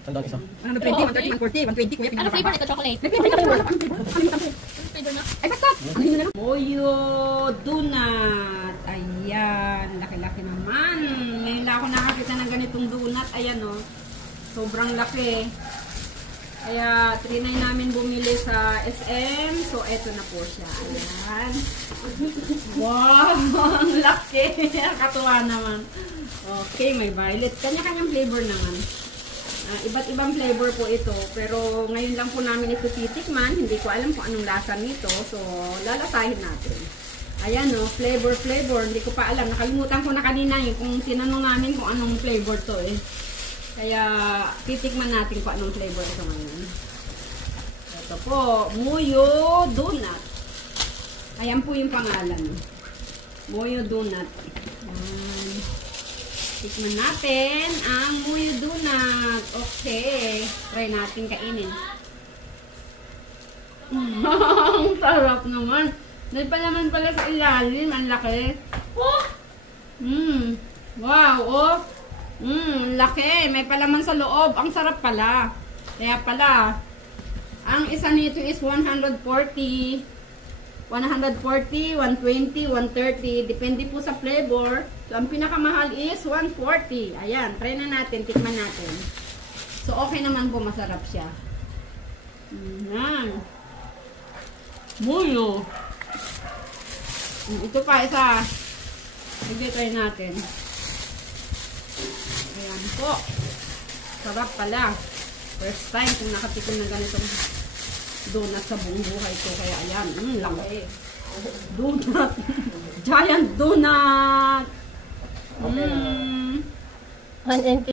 Sandal isa. 120, 130, 140, 120, kuya. Ano flavor ito? Chocolate? May flavor ka rin. Flavor na? Ay, basta! Ano yun na lang? Moyo donut. Ayan. Laki-laki naman. Ngayon lang ako nakakita ng ganitong donut. Ayan, oh. Sobrang laki. Kaya, trinay namin bumili sa SM. So, eto na po siya. Ayan. Wow! Ang laki. Katuwa naman. Okay, may violet. Kanya-kanyang flavor naman. Iba't ibang flavor po ito. Pero, ngayon lang po namin ito titikman. Hindi ko alam kung anong lasa nito. So, lalasahin natin. Ayan, no. Flavor. Hindi ko pa alam. Nakalimutan ko na kanina kung tinanong namin kung anong flavor to eh. Kaya, titikman natin kung anong flavor ito ngayon. Ito po, Moyo Donut. Ayan po yung pangalan. Moyo Donut. Ayan. Tikman natin ang Moyo Donut. Okay. Try natin kainin. Ang sarap naman. May palaman pala sa ilalim. Ang laki. Oh! Wow, oh! Laki. May palaman sa loob. Ang sarap pala. Kaya pala, ang isa nito is 140, 120, 130. Depende po sa flavor. So, ang pinakamahal is 140. Ayan. Try na natin. Tikman natin. So, okay naman po. Masarap siya. Ayan. Muyo. Ito pa, isa. Sige, try natin. Ayan po. Sarap pala. First time kung nakatikim na ganitong donut sa buong buhay ko. Kaya ayan. Laki. Donut. Giant donut. Okay. 120.